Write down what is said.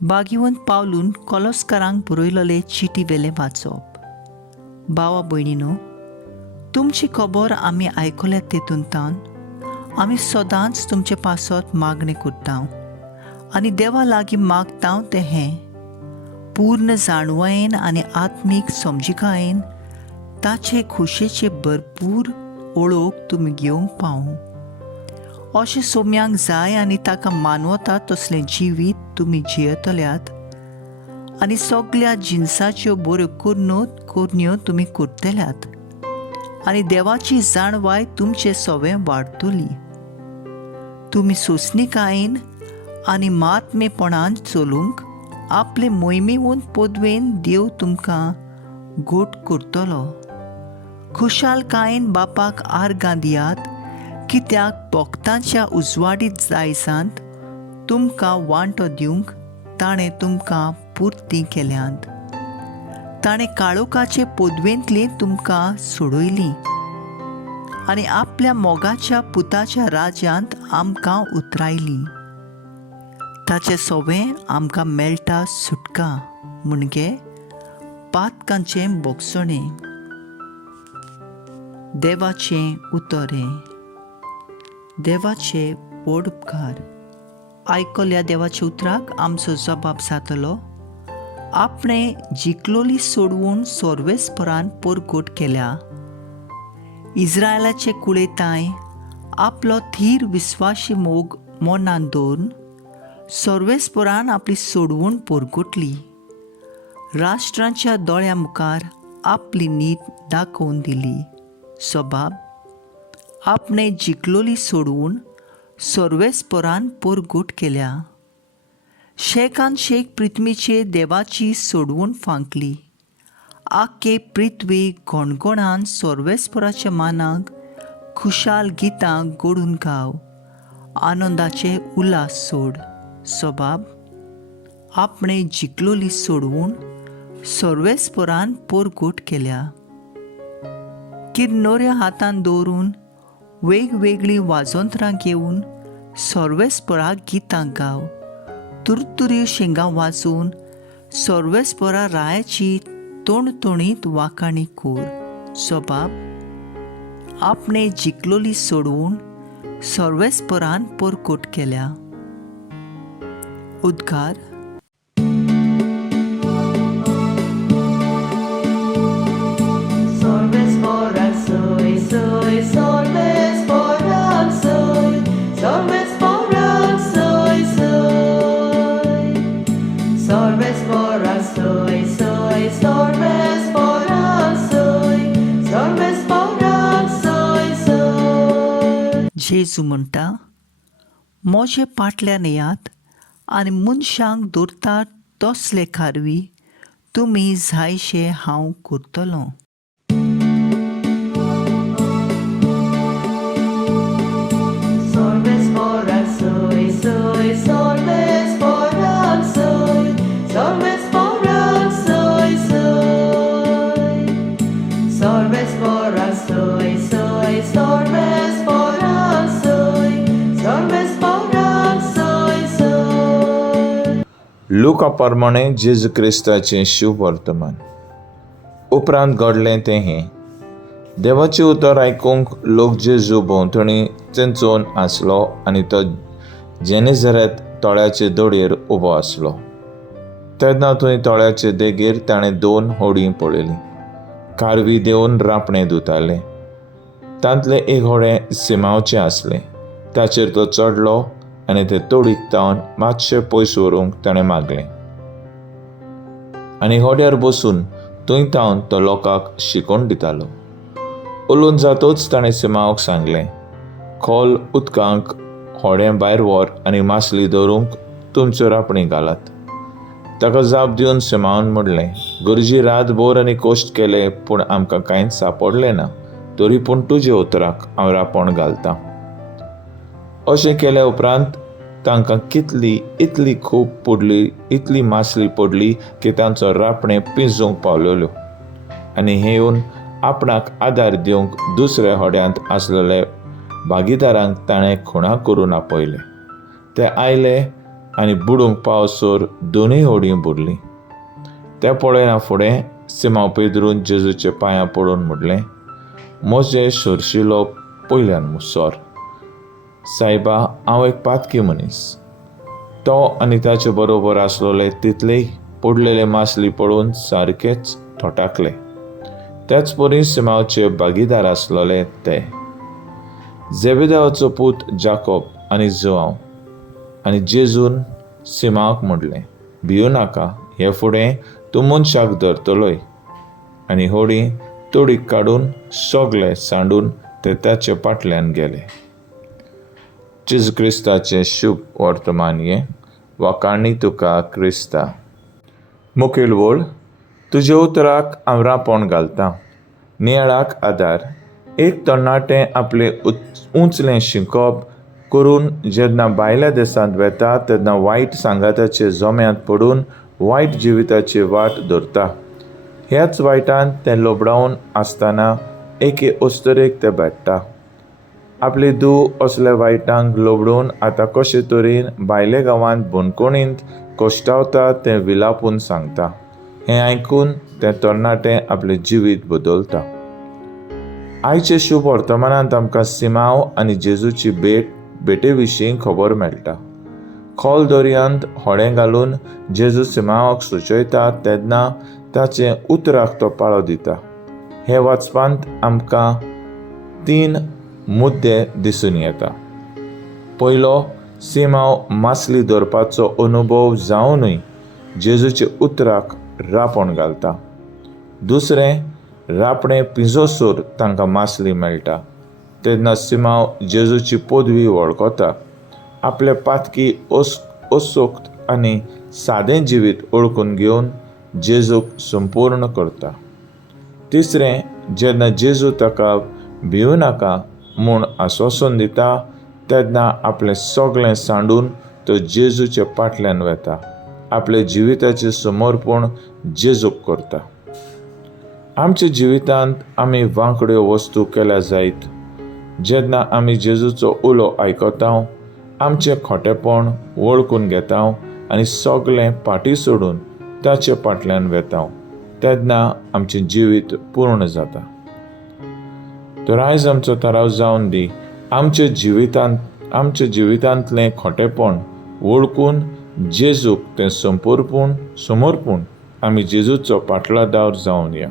बागीवन पावलून कॉलोस्कारांक बरयलोले चिटी वेले वाचप. भावा भयणीनो, तुमची खबर आमी आयकल्या तेतूंतान आमी सदांच तुमचे पासत मागणे करता आनी देवा लागीं मागता तें हें: पूर्ण जाणवायेन आनी आत्मीक समजिकायेन ताचे खुशेचे भरपूर ओळख तुमी घेवंक पावूं. अशें सोम्यांक जाय आनी ताका मानवता तसलें जिवीत तुमी जियेतल्यात आनी सगळ्या जिन्साच्यो बऱ्यो कोरण्यो तुमी करतल्यात आनी देवाची जाणवाय तुमचे सवें वाडटली. तुमी सोंसणीकायेन आनी मातमेपणान चलूंक आपले मोहिमेवून पदवेन देव तुमकां गोट करतलो. खुशालकायेन बापाक आर्गां दियात, कित्याक भक्तांच्या उजवाडीत जायसांत तुमकां वांटो दिवंक ताणें तुमकां पुर्ती केल्यांत. ताणें काळोखाचे पदवेंतली तुमकां सोडयली आनी आपल्या मोगाच्या पुताच्या राज्यांत आमकां उतरायली. ताचें सवें आमकां मेळटा सुटका, म्हणजे पातकांचें बोगसणें. देवाचें उतरें. देवाचे व्हड उपकार. आयकल्या देवाच्या उतराक आमचो जबाब जातलो: आपणें जिखलोली सोडवून सर्वेस्परान परगट केल्या. इस्रायलाचे कुळेताय आपलो थीर विस्वाशी मोग मनान दवरून सर्वेस्परान आपली सोडवून परगटली. राष्ट्रांच्या दोळ्या मुखार आपली नीत दाखोवन दिली. सबाब, आपणें जिखलोली सोडवून सर्वेस्परान परगट केल्या. शेकान शेक पृथ्वीचे देवाची सोडवून फांकली. आख्खे पृथ्वी घोणघोणान सर्वेस्पराच्या मानाक खुशाल गितां घडून गाव, आनंदाचे उल्हास सोड. सबाब, आपणें जिखलोली सोडवून सर्वेस्परान परगट केल्या. किर्नोऱ्यो हातान दवरून वेगवेगळीं वाजोंत्रां घेवन सर्वेस्पराक गितां गाव. तुरतुऱ्यो शेंगां वाजोवन सर्वेस्परा रायाची तोणतोणीत वाखाणी कोर. सबाब, आपणें जिखलोली सोडवून सर्वेस्परान परगट केल्या. उद्गार. जेजू म्हणटा: मोजे पाटल्यान येयात आनी मनशांक दवरता तसले खारवी तुमी जायशे हांव करतलों. लुका प्रमाणे जेजू क्रिस्ताचें शुभ वर्तमान. उपरांत घडलें तें हें: देवाचें उतर आयकूंक लोक जेजू भोंवतणी चेंचोन आसलो आनी तो जेनेझारेत तळ्याचे दडयेर उबो आसलो. तेन्ना थंय तळ्याचे देगेर ताणें 2 होडी पळयलीं. कारवी देंवन रांपणें धुताले. तांतलें एक होडें सिमांवचें आसलें. ताचेर तो चडलो आनी ते तोडीक तावन मातशें पयस व्हरूंक ताणें मागलें. आनी होड्यार बसून थंय तावन तो लोकांक शिकोवन दितालो. उलोवन जातूच ताणें सिमांवाक सांगलें: खोल उदकांत होडें भायर व्हर आनी मासली धरूंक तुमच्यो रांपणी घालात. ताका जाप दिवन सिमांवान म्हणलें: गरजी रातभर आनी कश्ट केले, पूण आमकां कांयच सांपडलें ना. तरी पूण तुज्या उतराक हांव रांपण घालतां. अशें केले उपरांत तांकां इतली खूब पडली, इतली मासली पडली की तांचो रांपणें पिंजूंक पावलेल्यो. आनी हे येवन आपणाक आदार दिवंक दुसऱ्या होड्यांत आसलेले भागीदारांक ताणें खुणा करून आपयले. ते आयले आनी बुडूंक पावसोर दोनूय होडी बुडलीं. तें पळयना फुडें सिमांव पेद्रून जेजूचे पांयां पडून म्हणलें, म्हजे शोरशिलो पयल्यान मुसोर. सायबा, हांव एक पातकी मनीस. तो आनी ताचे बरोबर आसलोले तितलेय पडलेले मासली पळोवन सारकेच थोटाकले. तेच परी सिमांवचे भागीदार आसलोले ते जेबेदावाचो पूत जाकोब आनी जोआंव. आनी जेजून सिमांवाक म्हणलें, भियो नाका, हे फुडें तूं मनशाक धरतलोय. आनी होडी तोडीक काडून सोगले सांडून ते ताचे फाटल्यान गेले. जेजू क्रिस्ताचें शुभ वर्तमान वा काणी तुका क्रिस्ता. मुखेल वळ, तुजे उतराक हांव रांपोण घालतां. नियाळाक आदार. एक तरणाटें आपलें उंचलें शिंकोप करून जेन्ना भायल्या देशांत वेता तेन्ना वायट सांगाताचे जोम्यांत पडून वायट जिविताची वाट धरता. ह्याच वायटान तें लोबडावन आसतना एके अस्तरेक तें भेट्टा. आपली धूव असल्या वायटांक लोबडून आतां कशे तरेन भायले गांवांत बोनकोणींत कोश्टावता तें विलापून सांगता. हें आयकून तें तरणाटें आपलें जिवीत बदलता. आयचे शुभ वर्तमानांत आमकां सिमांव आनी जेजूची भेटे विशीं खबर मेळटा. खोल दर्यांत होडें घालून जेजू सिमांवाक सुचयता तेन्ना ताचे उतराक तो पाळो दिता. हे वाचपांत आमकां 3 मुद्दे दिसून येता. पयलो, सिमांव मासली धरपाचो अनुभव जावनूय जेजूचे उतराक रांपोण घालता. दुसरें, रापणें पिंजोसोर तांकां मासली मेळटा तेन्ना सिमांव जेजूची पदवी वळखता. आपले पातकी असोक्त आनी सादें जिवीत ओळखून घेवन जेजूक संपूर्ण करता. तिसरें, जेन्ना जेजू ताका भिवू नाका म्हूण आश्वासन दिता तेन्ना आपलें सगळें सांडून तो जेजूचे फाटल्यान वेता. आपले जिविताचें समर्पण जेजूक करता. आमच्या जिवितांत आमी वांकड्यो वस्तू केल्या जायत. जेन्ना आमी जेजूचो उलो आयकता, आमचें खोटेपण वळखून घेता आनी सगळें फाटीं सोडून ताचे फाटल्यान वेता तेन्ना आमचें जिवीत पूर्ण जाता. तर आयज आमचो थाराव जावन दी, आमच्या जिवितांतलें खोटेपण वळखून जेजूक तें समर्पूण आमी जेजूचो फाटलादार जावन या.